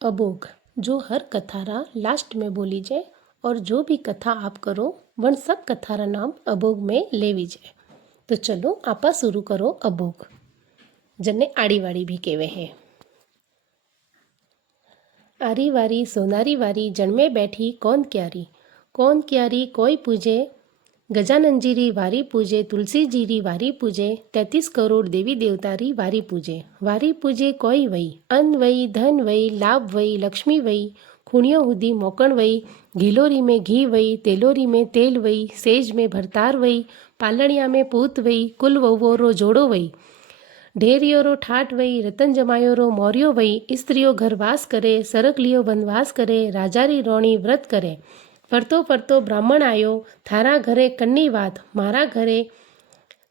अबोग। जो हर कथारा लास्ट में बोली जाए और जो भी कथा आप करो वण सब कथारा नाम अबोग में लेवी जाए। तो चलो आपा शुरू करो अबोग, जने आड़ी वाड़ी भी कहे है। आरी वारी सोनारी वारी जन्मे बैठी कौन क्यारी कोई पूजे, गजानन जी री वारी पूजे, तुलसी जी री वारी पूजे, 33 करोड़ देवी देवता री वारी पूजे कोई वही, अन्न वही, धन वही, लाभ वही, लक्ष्मी वही, खूणियों हुदी मोकण वही, घिलोरी में घी वही, तेलोरी में तेल वही, सेज में भरतार वही, पालणिया में पूत वही, कुल वहुओरो जोड़ो वही, ढेरियोरो ठाठ वही, रतन जमायोरो मौर्यो वही, स्त्रियों घर वास करे, सरक लियो वनवास करे, राजारी रोणी व्रत करे, फरतो फरतो ब्राह्मण आयो, थारा घरे कन्नी वात, मारा घरे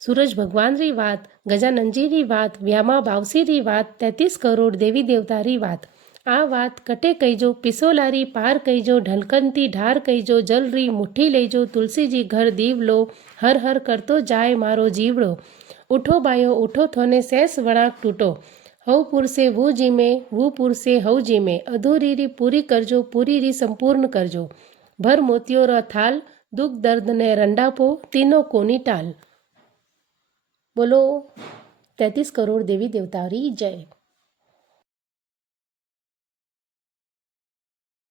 सूरज भगवान री वात, गजानन जी री वात, व्यामा बावसी री वात, 33 करोड़ देवी देवता री वात। आ वात कटे कहीजो, पिसोलारी पार कहीजो, ढलकनती ढार कहीजो, जल री मुठ्ठी लईजो, तुलसी जी घर दीव लो, हर हर करतो जाए मारो जीवड़ो। उठो बायो उठो थोने सैस वणाक टूटो, हव पुर से वो जी में, वो पुर से हव जी में, अधूरी री पूरी करजो, पूरी री संपूर्ण करजो। भर मोतियो रा थाल, दुख दर्द ने रंडापो, तीनों कोनी टाल। बोलो 33 करोड़ देवी देवता री जय।